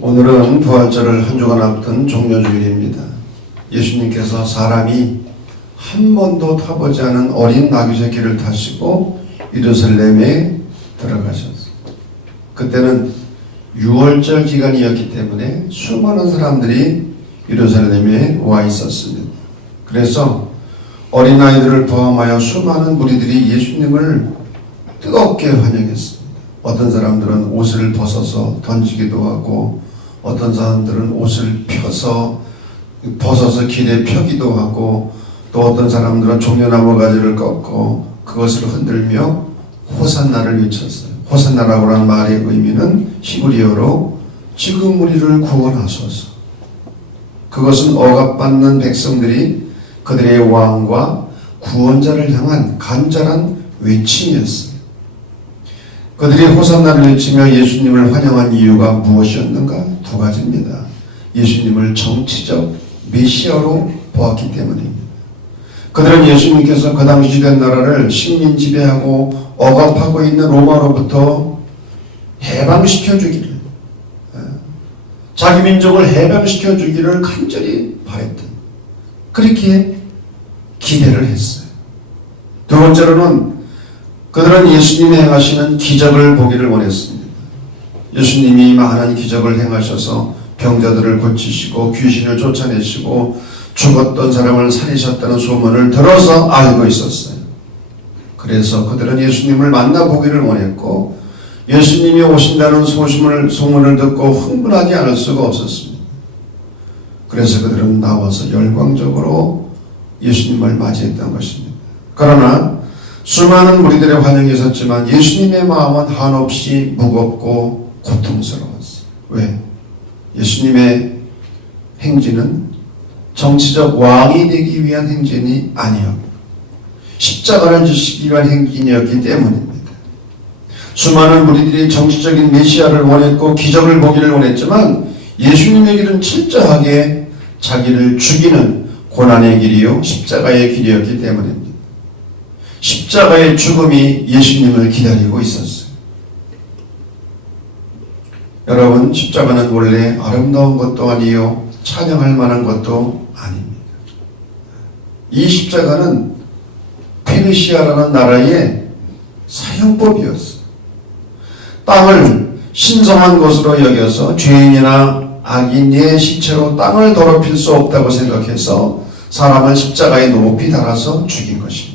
오늘은 부활절을 한 주간 앞둔 종료주일입니다. 예수님께서 사람이 한 번도 타보지 않은 어린 나귀 새끼를 타시고 예루살렘에 들어가셨어요. 그때는 6월절 기간이었기 때문에 수많은 사람들이 예루살렘에 와 있었습니다. 그래서 어린아이들을 포함하여 수많은 무리들이 예수님을 뜨겁게 환영했습니다. 어떤 사람들은 옷을 벗어서 던지기도 하고 어떤 사람들은 옷을 펴서 벗어서 길에 펴기도 하고 또 어떤 사람들은 종려나무 가지를 꺾고 그것을 흔들며 호산나를 외쳤어요. 호산나라고 하는 말의 의미는 히브리어로 지금 우리를 구원하소서. 그것은 억압받는 백성들이 그들의 왕과 구원자를 향한 간절한 외침이었어요. 그들이 호산나를 외치며 예수님을 환영한 이유가 무엇이었는가? 두 가지입니다. 예수님을 정치적 메시아로 보았기 때문입니다. 그들은 예수님께서 그 당시 주된 나라를 식민 지배하고 억압하고 있는 로마로부터 해방시켜 주기를 자기 민족을 해방시켜 주기를 간절히 바랬던 그렇게 기대를 했어요. 두 번째로는 그들은 예수님이 행하시는 기적을 보기를 원했습니다. 예수님이 많은 기적을 행하셔서 병자들을 고치시고 귀신을 쫓아내시고 죽었던 사람을 살리셨다는 소문을 들어서 알고 있었어요. 그래서 그들은 예수님을 만나보기를 원했고 예수님이 오신다는 소식을, 소문을 듣고 흥분하지 않을 수가 없었습니다. 그래서 그들은 나와서 열광적으로 예수님을 맞이했던 것입니다. 그러나 수많은 무리들의 환영이 있었지만 예수님의 마음은 한없이 무겁고 고통스러웠어요. 왜? 예수님의 행진은 정치적 왕이 되기 위한 행진이 아니었고 십자가를 지시기 위한 행진이었기 때문입니다. 수많은 무리들이 정치적인 메시아를 원했고 기적을 보기를 원했지만 예수님의 길은 철저하게 자기를 죽이는 고난의 길이요 십자가의 길이었기 때문입니다. 십자가의 죽음이 예수님을 기다리고 있었어요. 여러분 십자가는 원래 아름다운 것도 아니요 찬양할 만한 것도 아닙니다. 이 십자가는 페르시아라는 나라의 사형법이었어요. 땅을 신성한 것으로 여겨서 죄인이나 악인의 시체로 땅을 더럽힐 수 없다고 생각해서 사람을 십자가에 높이 달아서 죽인 것입니다.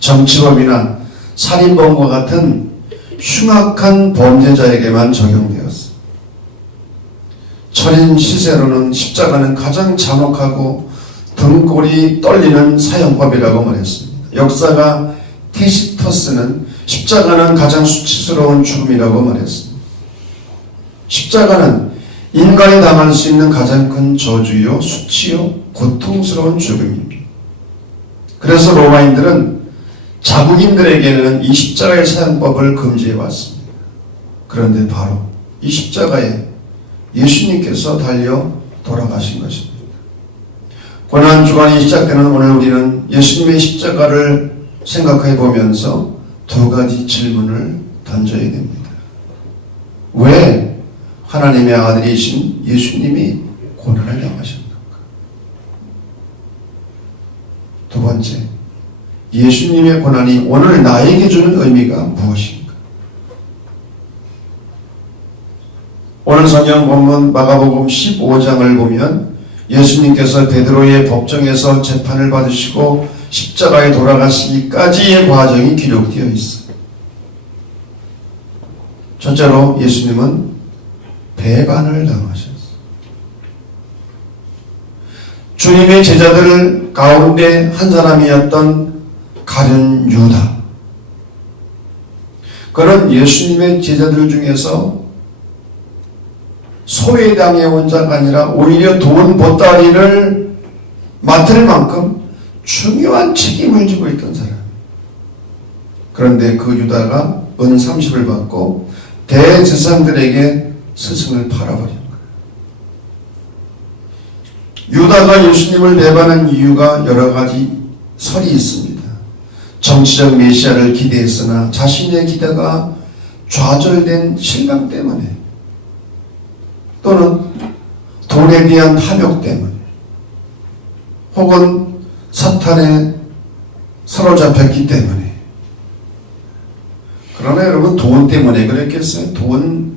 정치범이나 살인범과 같은 흉악한 범죄자에게만 적용되었습니다. 철인 시세로는 십자가는 가장 잔혹하고 등골이 떨리는 사형법이라고 말했습니다. 역사가 테시터스는 십자가는 가장 수치스러운 죽음이라고 말했습니다. 십자가는 인간이 당할 수 있는 가장 큰 저주요, 수치요, 고통스러운 죽음입니다. 그래서 로마인들은 자국인들에게는 이 십자가의 사용법을 금지해 왔습니다. 그런데 바로 이 십자가에 예수님께서 달려 돌아가신 것입니다. 고난 주간이 시작되는 오늘 우리는 예수님의 십자가를 생각해 보면서 두 가지 질문을 던져야 됩니다. 왜 하나님의 아들이신 예수님이 고난을 당하셨는가? 두 번째, 예수님의 고난이 오늘 나에게 주는 의미가 무엇인가? 오늘 성경 본문 마가복음 15장을 보면 예수님께서 베드로의 법정에서 재판을 받으시고 십자가에 돌아가시기까지의 과정이 기록되어 있어요. 첫째로 예수님은 배반을 당하셨어요. 주님의 제자들 가운데 한 사람이었던 가룟 유다. 그는 예수님의 제자들 중에서 소외당해 온 자가 아니라 오히려 돈 보따리를 맡을 만큼 중요한 책임을 지고 있던 사람. 그런데 그 유다가 은 30을 받고 대제사장들에게 스승을 팔아버린 거예요. 유다가 예수님을 배반한 이유가 여러 가지 설이 있습니다. 정치적 메시아를 기대했으나 자신의 기대가 좌절된 신랑 때문에 또는 돈에 대한 탐욕 때문에 혹은 사탄에 사로잡혔기 때문에 그러나 여러분 돈 때문에 그랬겠어요? 돈,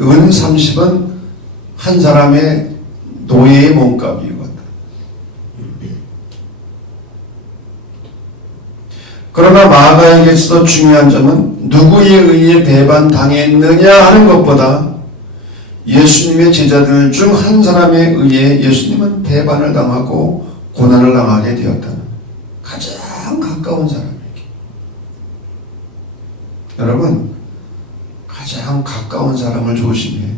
은 30은 한 사람의 노예의 몸값이거든. 그러나 마가에게서 중요한 점은 누구에 의해 배반당했느냐 하는 것보다 예수님의 제자들 중 한 사람에 의해 예수님은 배반을 당하고 고난을 당하게 되었다는 가장 가까운 사람에게. 여러분, 가장 가까운 사람을 조심해.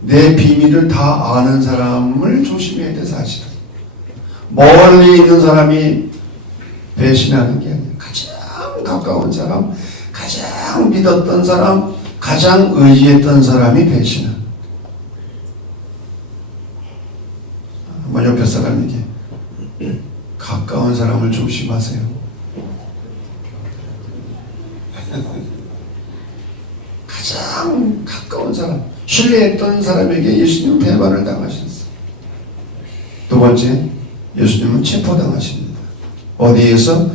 내 비밀을 다 아는 사람을 조심해야 돼, 사실은. 멀리 있는 사람이 배신하는 게 아니야. 가장 가까운 사람, 가장 믿었던 사람, 가장 의지했던 사람이 배신한. 한번 옆에 사람에게 가까운 사람을 조심하세요. 가장 가까운 사람, 신뢰했던 사람에게 예수님은 배반을 당하셨어요. 두 번째, 예수님은 체포당하십니다. 어디에서?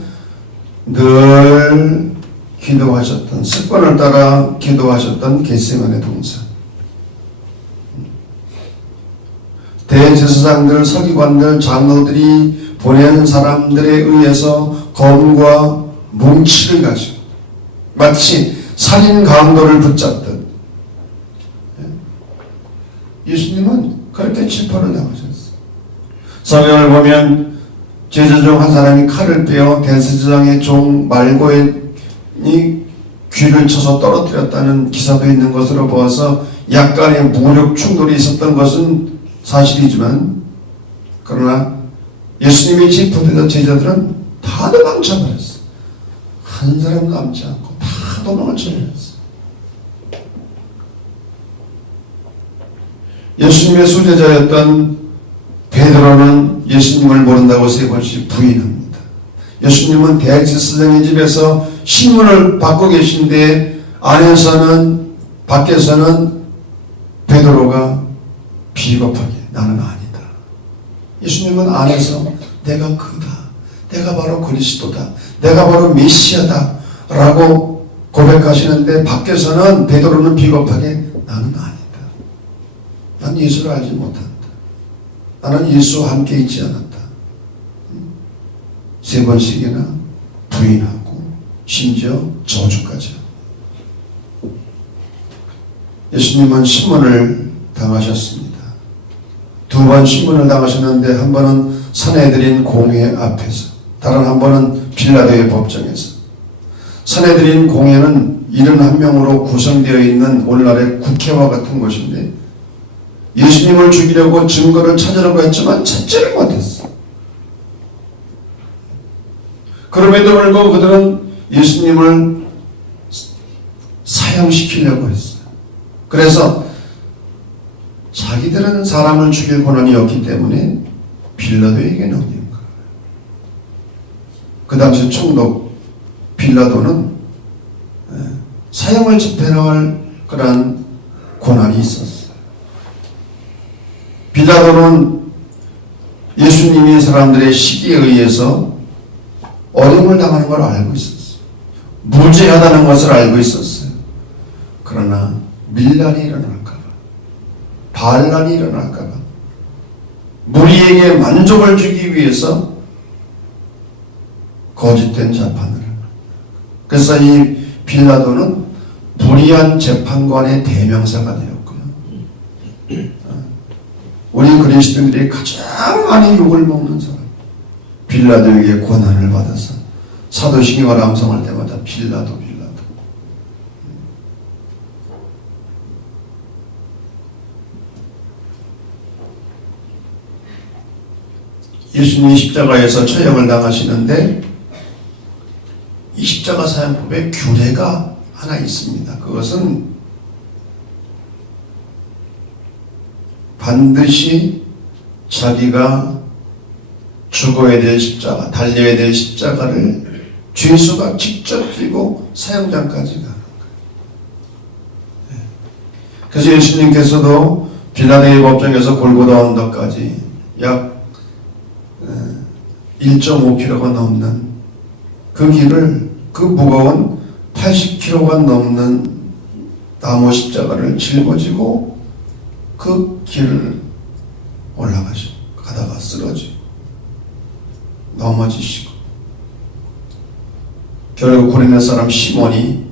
늘 기도하셨던, 습관을 따라 기도하셨던 겟세만의 동산. 대제사장들, 서기관들, 장로들이 보낸 사람들에 의해서 검과 뭉치를 가지고 마치 살인 강도를 붙잡듯 예수님은 그렇게 체포를 당하셨어요. 성경을 보면 제자 중 한 사람이 칼을 빼어 대제사장의 종 말고의 귀를 쳐서 떨어뜨렸다는 기사도 있는 것으로 보아서 약간의 무력 충돌이 있었던 것은 사실이지만 그러나 예수님이 체포되자 제자들은 다 도망쳐버렸어. 한 사람 남지 않고 다 도망을 쳐버렸어. 예수님의 수제자였던 베드로는 예수님을 모른다고 세 번씩 부인합니다. 예수님은 대제사장의 집에서 신문을 받고 계신데 안에서는 밖에서는 베드로가 비겁하게 나는 아니다. 예수님은 안에서 내가 그다. 내가 바로 그리스도다. 내가 바로 메시아다. 라고 고백하시는데 밖에서는 베드로는 비겁하게 나는 아니다. 난 예수를 알지 못한다. 나는 예수와 함께 있지 않았다. 세 번씩이나 부인하고 심지어 저주까지. 예수님은 신문을 당하셨습니다. 두 번 신문을 당하셨는데 한 번은 선해드린 공회 앞에서 다른 한 번은 빌라도의 법정에서 선해드린 공회는 71명으로 구성되어 있는 오늘날의 국회와 같은 곳인데 예수님을 죽이려고 증거를 찾으려고 했지만 찾지를 못했어. 그럼에도 불구하고 그들은 예수님을 사형시키려고 했어요. 그래서 자기들은 사람을 죽일 권한이 없기 때문에 빌라도에게 넘긴 거예요. 그 당시 총독 빌라도는 예, 사형을 집행할 그러한 권한이 있었어요. 빌라도는 예수님이 사람들의 시기에 의해서 어려움을 당하는 걸 알고 있었어요. 무죄하다는 것을 알고 있었어요. 그러나 밀란이 일어날까봐, 반란이 일어날까봐, 무리에게 만족을 주기 위해서 거짓된 재판을. 그래서 이 빌라도는 불의한 재판관의 대명사가 되었고요. 우리 그리스도인들이 가장 많이 욕을 먹는 사람. 빌라도에게 고난을 받아서 사도신경을 암송할 때마다 빌라도 빌라도 예수님이 십자가에서 처형을 당하시는데 이 십자가 사형법에 규례가 하나 있습니다. 그것은 반드시 자기가 죽어야 될 십자가, 달려야 될 십자가를 죄수가 직접 들고 사형장까지 가는 거예요. 그래서 예수님께서도 빌라델의 법정에서 골고다 언덕까지 약 1.5km가 넘는 그 길을 그 무거운 80kg가 넘는 나무 십자가를 짊어지고 그 길을 올라가시고 가다가 쓰러지고 넘어지시고 결국 고린도 사람 시몬이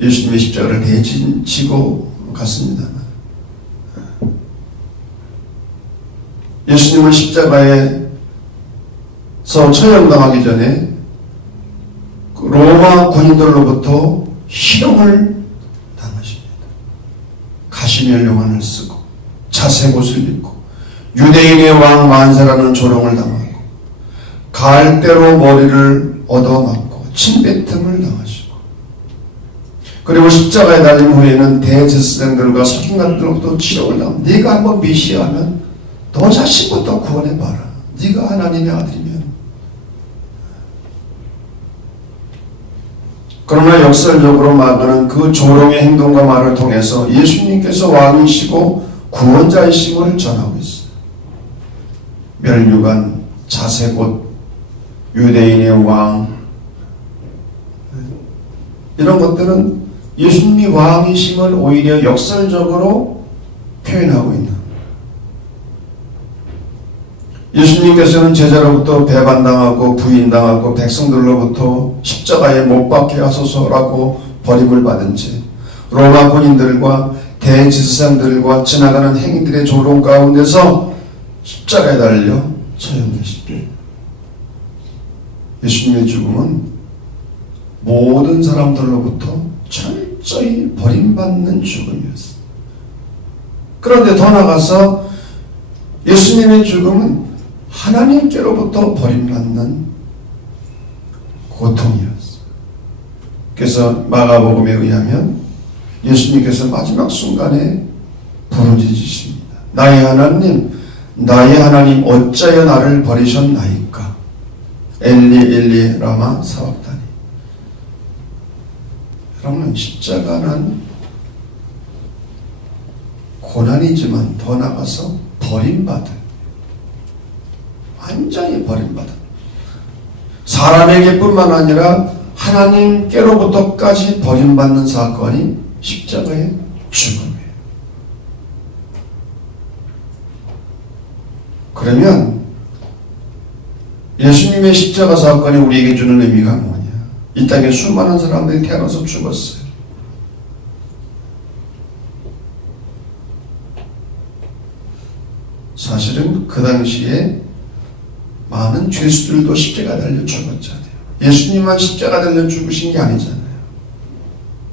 예수님의 십자가를 지고 갔습니다. 예수님을 십자가에서 처형당하기 전에 그 로마 군인들로부터 희롱을 당하십니다. 가시멜 용안을 쓰고 자색옷을 입고 유대인의 왕 만세라는 조롱을 당하고 갈대로 머리를 얻어맞고 침뱉음을 당하시고 그리고 십자가에 달린 후에는 대제사장들과 서기관들로부터 치욕을 당하고 네가 한번 미시하면 너 자신부터 구원해봐라. 네가 하나님의 아들이면. 그러나 역설적으로 마가는 그 조롱의 행동과 말을 통해서 예수님께서 왕이시고 구원자이심을 전하고 있어요. 멸류관, 자색옷, 유대인의 왕 이런 것들은 예수님이 왕이심을 오히려 역설적으로 표현하고 있는 예수님께서는 제자로부터 배반당하고 부인당하고 백성들로부터 십자가에 못 박게 하소서라고 버림을 받은 채 로마 군인들과 대지사장들과 지나가는 행인들의 조롱 가운데서 십자가에 달려 처형되십니다. 예수님의 죽음은 모든 사람들로부터 철저히 버림받는 죽음이었습니다. 그런데 더 나아가서 예수님의 죽음은 하나님께로부터 버림받는 고통이었어. 그래서 마가복음에 의하면 예수님께서 마지막 순간에 부르짖으십니다. 나의 하나님, 나의 하나님 어찌하여 나를 버리셨나이까? 엘리 엘리 라마 사박다니. 여러분 십자가는 고난이지만 더 나가서 버림받은 완전히 버림받은 사람에게뿐만 아니라 하나님께로부터까지 버림받는 사건이 십자가의 죽음이에요. 그러면 예수님의 십자가 사건이 우리에게 주는 의미가 뭐냐? 이 땅에 수많은 사람들이 태어나서 죽었어요. 사실은 그 당시에 많은 죄수들도 십자가 달려 죽었잖아요. 예수님만 십자가 달려 죽으신 게 아니잖아요.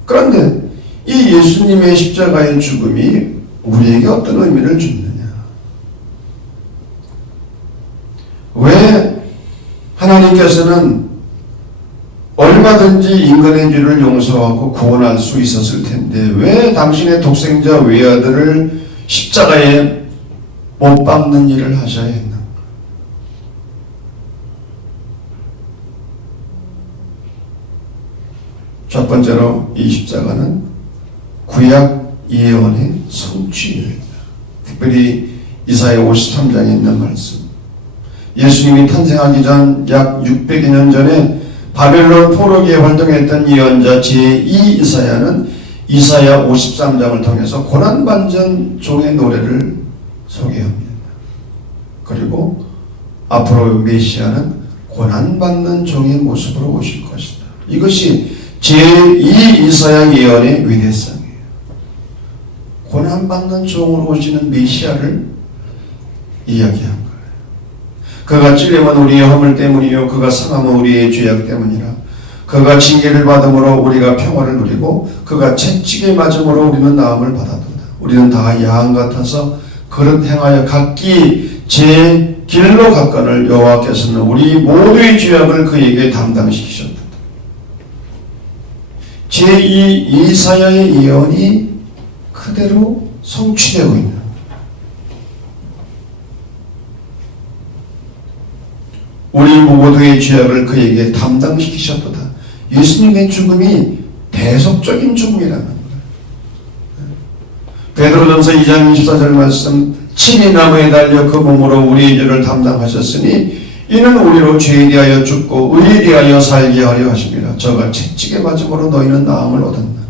그런데 이 예수님의 십자가의 죽음이 우리에게 어떤 의미를 주느냐? 왜 하나님께서는 얼마든지 인간의 죄를 용서하고 구원할 수 있었을 텐데 왜 당신의 독생자 외아들을 십자가에 못 박는 일을 하셔야 했나? 첫 번째로 이 십자가는 구약 예언의 성취입니다. 특별히 이사야 53장에 있는 말씀. 예수님이 탄생하기 전 약 600여 년 전에 바벨론 포로기에 활동했던 예언자 제2 이사야는 이사야 53장을 통해서 고난반전 종의 노래를 소개합니다. 그리고 앞으로 메시아는 고난받는 종의 모습으로 오실 것이다. 이것이 제2 이사야 예언의 위대성이에요. 고난받는 종으로 오시는 메시아를 이야기한 거예요. 그가 찔림은 우리의 허물 때문이요 그가 상함은 우리의 죄악 때문이라 그가 징계를 받음으로 우리가 평화를 누리고 그가 채찍에 맞음으로 우리는 나음을 받았도다. 우리는 다양 같아서 그릇 행하여 각기 제 길로 갔거늘 여호와께서는 우리 모두의 죄악을 그에게 담당시키셨다. 제2 이사야의 예언이 그대로 성취되고 있는 우리 모두의 죄악을 그에게 담당시키셨도다. 예수님의 죽음이 대속적인 죽음이라는 거예요. 베드로전서 2장 24절 말씀 친히 나무에 달려 그 몸으로 우리의 죄를 담당하셨으니 이는 우리로 죄에 대하여 죽고 의에 대하여 살게 하려 하십니다. 저가 채찍에 맞음으로 너희는 나음을 얻었나.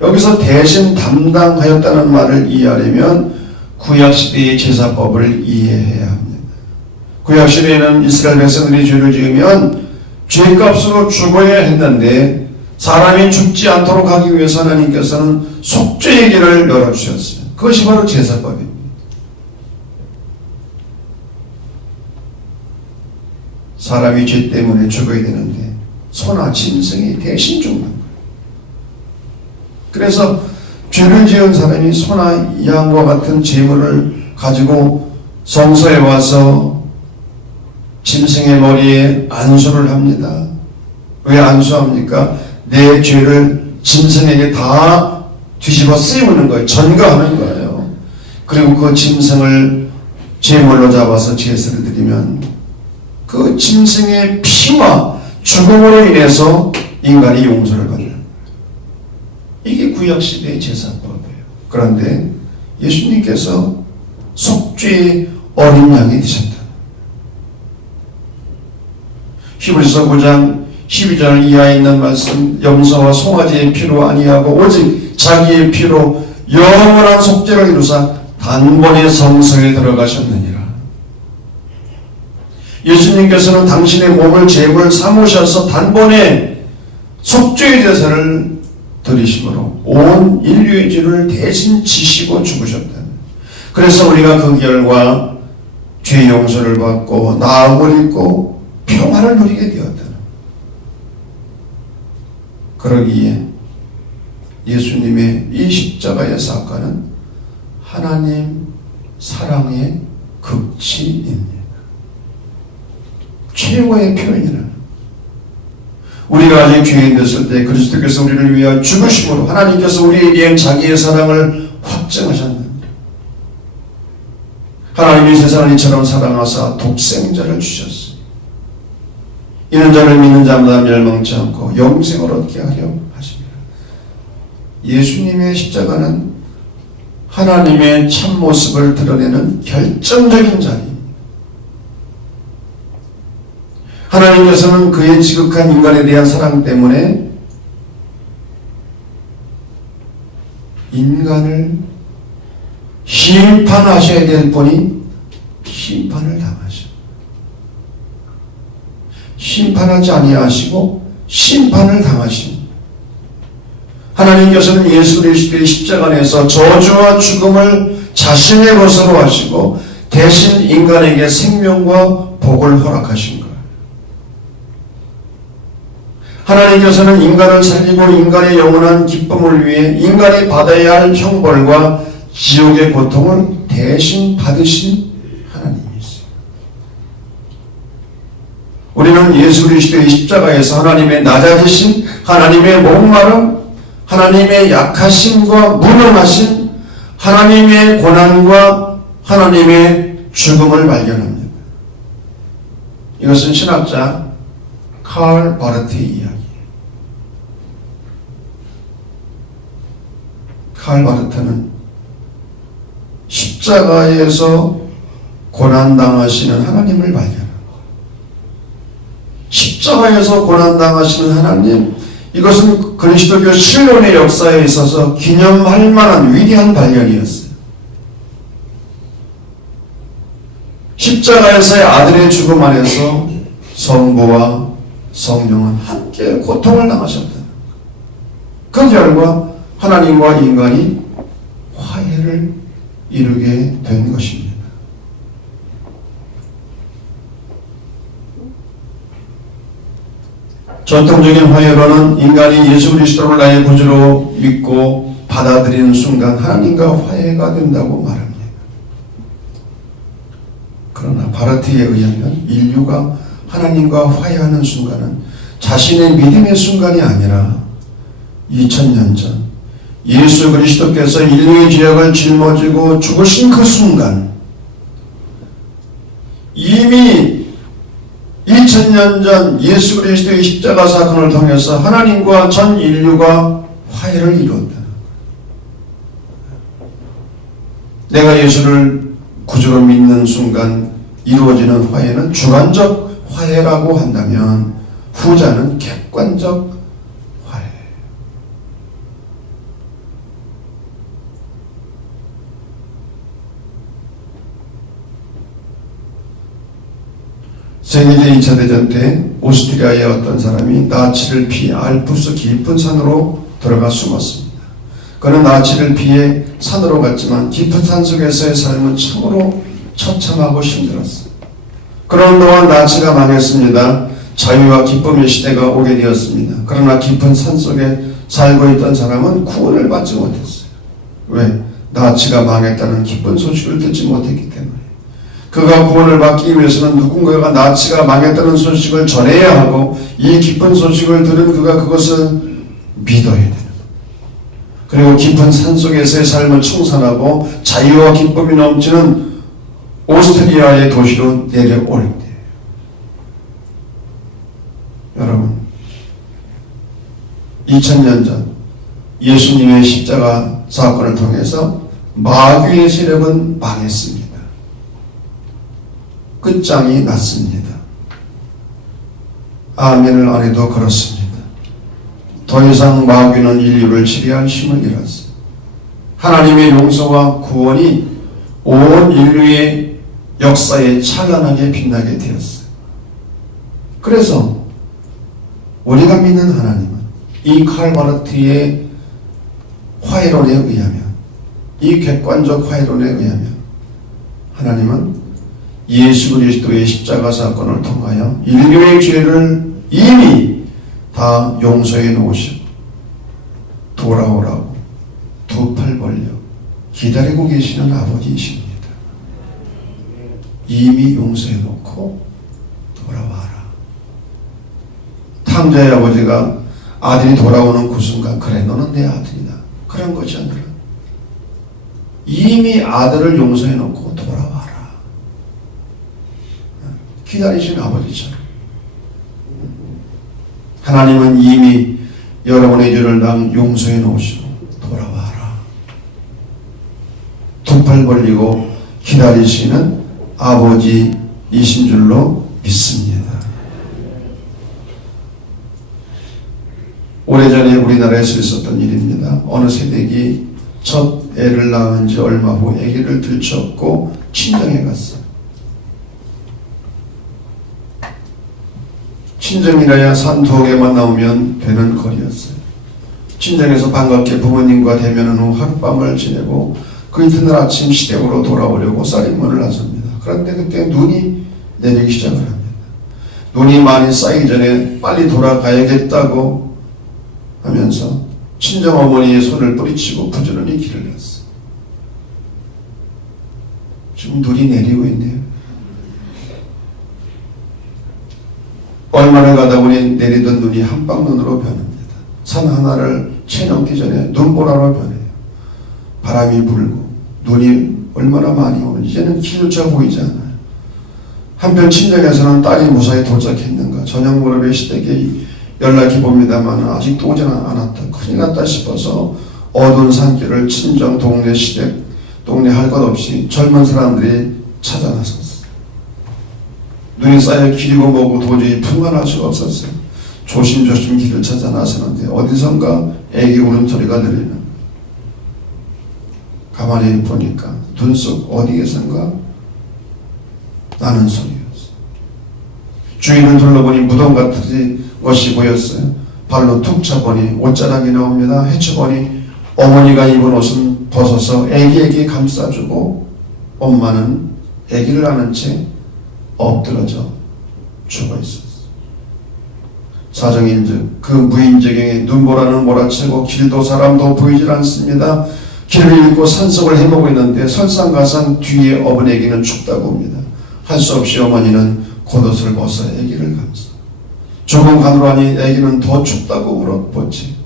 여기서 대신 담당하였다는 말을 이해하려면 구약시대의 제사법을 이해해야 합니다. 구약시대에는 이스라엘 백성들이 죄를 지으면 죄값으로 죽어야 했는데 사람이 죽지 않도록 하기 위해서 하나님께서는 속죄의 길을 열어주셨어요. 그것이 바로 제사법입니다. 사람이 죄 때문에 죽어야 되는데 소나 짐승이 대신 죽는 거예요. 그래서 죄를 지은 사람이 소나 양과 같은 재물을 가지고 성소에 와서 짐승의 머리에 안수를 합니다. 왜 안수합니까? 내 죄를 짐승에게 다 뒤집어 씌우는 거예요. 전가하는 거예요. 그리고 그 짐승을 제물로 잡아서 제사를 드리면 그 짐승의 피와 죽음으로 인해서 인간이 용서를 거예요. 이게 구약시대의 제사법이에요. 그런데 예수님께서 속죄의 어린 양이 되셨다. 히브리서 9장 12절 이하에 있는 말씀 염소와 송아지의 피로 아니하고 오직 자기의 피로 영원한 속죄를 이루사 단번에 성성에 들어가셨느니라. 예수님께서는 당신의 몸을 제물 삼으셔서 단번에 속죄의 제사를 드리심으로 온 인류의 죄를 대신 지시고 죽으셨다. 그래서 우리가 그 결과 죄 용서를 받고 나음을 입고 평화를 누리게 되었다. 그러기에 예수님의 이 십자가의 사건은 하나님 사랑의 극치입니다. 최고의 표현이라는 우리가 아직 죄인 됐을 때 그리스도께서 우리를 위하여 죽으심으로 하나님께서 우리에게 자기의 사랑을 확증하셨는데 하나님이 세상을 이처럼 사랑하사 독생자를 주셨어요. 이는 저를 믿는 자마다 멸망치 않고 영생을 얻게 하려 하십니다. 예수님의 십자가는 하나님의 참모습을 드러내는 결정적인 자리입니다. 하나님께서는 그의 지극한 인간에 대한 사랑 때문에 인간을 심판하셔야 될 분이 심판을 당하셔. 심판하지 아니하시고 심판을 당하신 하나님께서는 예수 그리스도의 십자가에서 저주와 죽음을 자신의 것으로 하시고 대신 인간에게 생명과 복을 허락하신 거예요. 하나님께서는 인간을 살리고 인간의 영원한 기쁨을 위해 인간이 받아야 할 형벌과 지옥의 고통을 대신 받으신 하나님이었어요. 우리는 예수 그리스도의 십자가에서 하나님의 낮아지신 하나님의 목마름, 하나님의 약하심과 무능하신 하나님의 고난과 하나님의 죽음을 발견합니다. 이것은 신학자 칼 바르트의 이야기. 칼 바르트는 십자가에서 고난당하시는 하나님을 발견합니다. 십자가에서 고난당하시는 하나님, 이것은 그리스도교 신론의 역사에 있어서 기념할 만한 위대한 발견이었어요. 십자가에서의 아들의 죽음 안에서 성부와 성령은 함께 고통을 당하셨다. 그 결과 하나님과 인간이 화해를 이루게 된 것입니다. 전통적인 화해로는 인간이 예수 그리스도를 나의 구주로 믿고 받아들이는 순간 하나님과 화해가 된다고 말합니다. 그러나 바르트에 의하면 인류가 하나님과 화해하는 순간은 자신의 믿음의 순간이 아니라 2000년 전 예수 그리스도께서 인류의 죄악을 짊어지고 죽으신 그 순간 이미 2000년 전 예수 그리스도의 십자가 사건을 통해서 하나님과 전 인류가 화해를 이루었다. 내가 예수를 구주로 믿는 순간 이루어지는 화해는 주관적 화해라고 한다면 후자는 객관적 화해. 세계제 2차 대전 때 오스트리아의 어떤 사람이 나치를 피해 알프스 깊은 산으로 들어가 숨었습니다. 그는 나치를 피해 산으로 갔지만 깊은 산 속에서의 삶은 참으로 처참하고 힘들었어요. 그런 동안 나치가 망했습니다. 자유와 기쁨의 시대가 오게 되었습니다. 그러나 깊은 산 속에 살고 있던 사람은 구원을 받지 못했어요. 왜? 나치가 망했다는 기쁜 소식을 듣지 못했기 때문에. 그가 구원을 받기 위해서는 누군가가 나치가 망했다는 소식을 전해야 하고 이 기쁜 소식을 들은 그가 그것을 믿어야 거예요. 그리고 깊은 산 속에서의 삶을 청산하고 자유와 기쁨이 넘치는 오스트리아의 도시로 내려올 때 여러분 2000년 전 예수님의 십자가 사건을 통해서 마귀의 세력은 망했습니다. 끝장이 났습니다. 아멘을 안 해도 그렇습니다. 더 이상 마귀는 인류를 치리할 힘을 잃었어요. 하나님의 용서와 구원이 온 인류의 역사에 찬란하게 빛나게 되었어요. 그래서 우리가 믿는 하나님은 이 칼바르트의 화해론에 의하면 이 객관적 화해론에 의하면 하나님은 예수 그리스도의 십자가 사건을 통하여 인류의 죄를 이미 다 용서해 놓으시고 돌아오라고 두 팔 벌려 기다리고 계시는 아버지이십니다. 이미 용서해 놓고 돌아와라. 탕자의 아버지가 아들이 돌아오는 그 순간 그래 너는 내 아들이다. 그런 것이 아니라 이미 아들을 용서해 놓고 돌아와라. 기다리신 아버지처럼 하나님은 이미 여러분의 죄를 다 용서해 놓으시고 돌아와라. 두 팔 벌리고 기다리시는 아버지이신 줄로 믿습니다. 오래전에 우리나라에서 있었던 일입니다. 어느 세대기 첫 애를 낳은 지 얼마 후 아기를 들쳤고 친정에 갔어요. 친정이라야 산 두 개만 나오면 되는 거리였어요. 친정에서 반갑게 부모님과 대면한 후 하룻밤을 지내고 그 이튿날 아침 시댁으로 돌아오려고 쌀인문을 나섭니다. 그런데 그때 눈이 내리기 시작을 합니다. 눈이 많이 쌓이기 전에 빨리 돌아가야겠다고 하면서 친정 어머니의 손을 뿌리치고 부지런히 길을 갔어요. 지금 눈이 내리고 있네요. 얼마나 가다 보니 내리던 눈이 한방눈으로 변합니다. 산 하나를 채 넘기 전에 눈보라로 변해요. 바람이 불고 눈이 얼마나 많이 오는지 이제는 길조차 보이지 않아요. 한편 친정에서는 딸이 무사히 도착했는가 저녁 무렵에 시댁에 연락해 봅니다만 아직도 오지 않았다. 큰일 났다 싶어서 어두운 산길을 친정 동네 시댁 동네 할 것 없이 젊은 사람들이 찾아 나섰어요. 눈이 쌓여 길고 뭐고 도저히 풍만할 수가 없었어요. 조심조심 길을 찾아 나서는데 어디선가 애기 울음소리가 들리는 가만히 보니까 눈 속 어디에선가 나는 소리였어요. 주인을 둘러보니 무덤 같은 것이 보였어요. 발로 툭 차보니 옷자락이 나옵니다. 헤쳐보니 어머니가 입은 옷은 벗어서 애기에게 감싸주고 엄마는 애기를 안은 채 엎드러져 죽어 있었어. 사정인즉 그 무인지경에 눈보라는 몰아치고 길도 사람도 보이질 않습니다. 길을 잃고 산속을 헤매고 있는데 설상가상 뒤에 업은 애기는 춥다고 옵니다. 할 수 없이 어머니는 겉옷을 벗어 애기를 감싸. 조금 가누라니 애기는 더 춥다고 울어보지.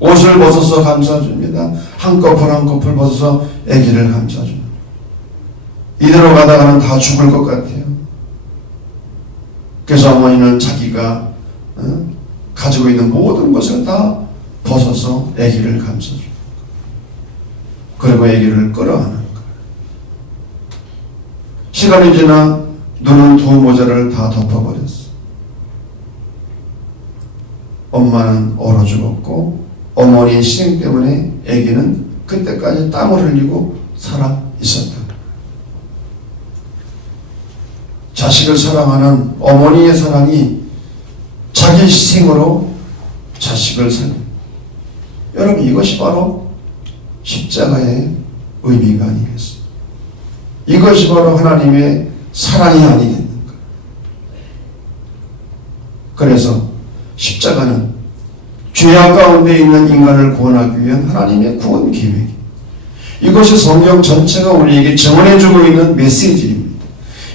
옷을 벗어서 감싸줍니다. 한꺼풀 한꺼풀 벗어서 애기를 감싸줍니다. 이대로 가다가는 다 죽을 것 같아요. 그래서 어머니는 자기가 어? 가지고 있는 모든 것을 다 벗어서 아기를 감싸줘. 그리고 아기를 끌어안는 거예요. 시간이 지나 눈은 두 모자를 다 덮어버렸어. 엄마는 얼어 죽었고 어머니의 시행 때문에 아기는 그때까지 땀을 흘리고 살아 있었다. 자식을 사랑하는 어머니의 사랑이 자기 희생으로 자식을 살. 여러분 이것이 바로 십자가의 의미가 아니겠습니까? 이것이 바로 하나님의 사랑이 아니겠는가? 그래서 십자가는 죄악 가운데 있는 인간을 구원하기 위한 하나님의 구원 계획. 이것이 성경 전체가 우리에게 증언해주고 있는 메시지입니다.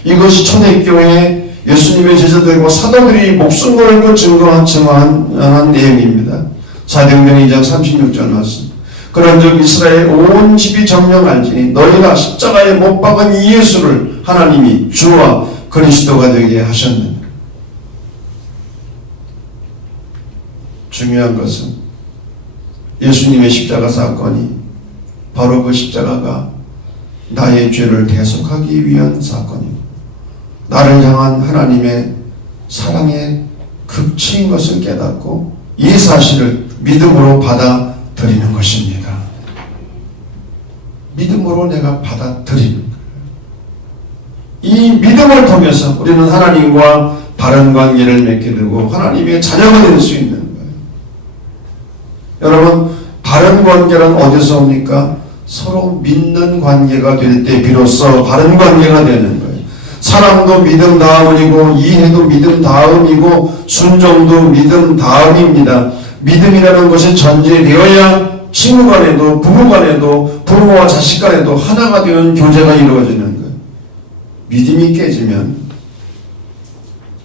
이것이 초대교회 예수님의 제자들과 사도들이 목숨 걸고 증거한 증언한 내용입니다. 사도행전 2장 36절 말씀. 그런즉 이스라엘 온 집이 정령할지니 너희가 십자가에 못 박은 이 예수를 하나님이 주와 그리스도가 되게 하셨느니라. 중요한 것은 예수님의 십자가 사건이 바로 그 십자가가 나의 죄를 대속하기 위한 사건이고 나를 향한 하나님의 사랑의 극치인 것을 깨닫고 이 사실을 믿음으로 받아들이는 것입니다. 믿음으로 내가 받아들이는 거예요. 이 믿음을 통해서 우리는 하나님과 바른 관계를 맺게 되고 하나님의 자녀가 될 수 있는 거예요. 여러분, 바른 관계는 어디서 옵니까? 서로 믿는 관계가 될 때 비로소 바른 관계가 되는 거예요. 사랑도 믿음 다음이고 이해도 믿음 다음이고 순종도 믿음 다음입니다. 믿음이라는 것이 전제되어야 친구 간에도 부부 간에도 부모와 자식 간에도 하나가 되는 교제가 이루어지는 거예요. 믿음이 깨지면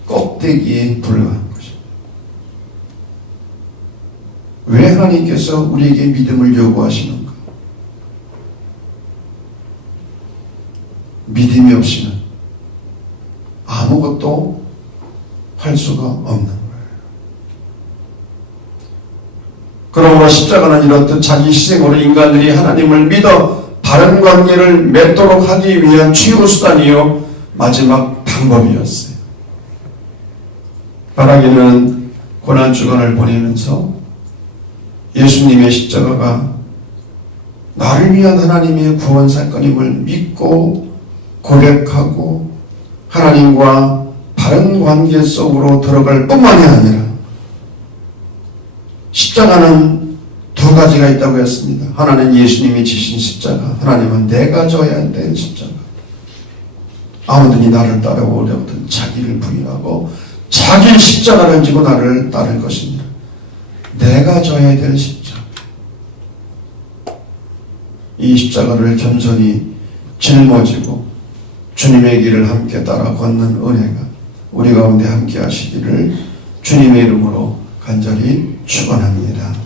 껍데기에 불과한 것입니다. 왜 하나님께서 우리에게 믿음을 요구하시는가? 믿음이 없이는 아무것도 할 수가 없는 거예요. 그러므로 십자가는 이렇듯 자기 희생으로 인간들이 하나님을 믿어 바른 관계를 맺도록 하기 위한 최후 수단이요 마지막 방법이었어요. 바라기는 고난 주간을 보내면서 예수님의 십자가가 나를 위한 하나님의 구원 사건임을 믿고 고백하고 하나님과 바른 관계 속으로 들어갈 뿐만이 아니라 십자가는 두 가지가 있다고 했습니다. 하나는 예수님이 지신 십자가, 하나님은 내가 져야 될 십자가. 아무든지 나를 따라오려거든 자기를 부인하고 자기 십자가를 지고 나를 따를 것입니다. 내가 져야 될 십자가. 이 십자가를 겸손히 짊어지고 주님의 길을 함께 따라 걷는 은혜가 우리 가운데 함께 하시기를 주님의 이름으로 간절히 축원합니다.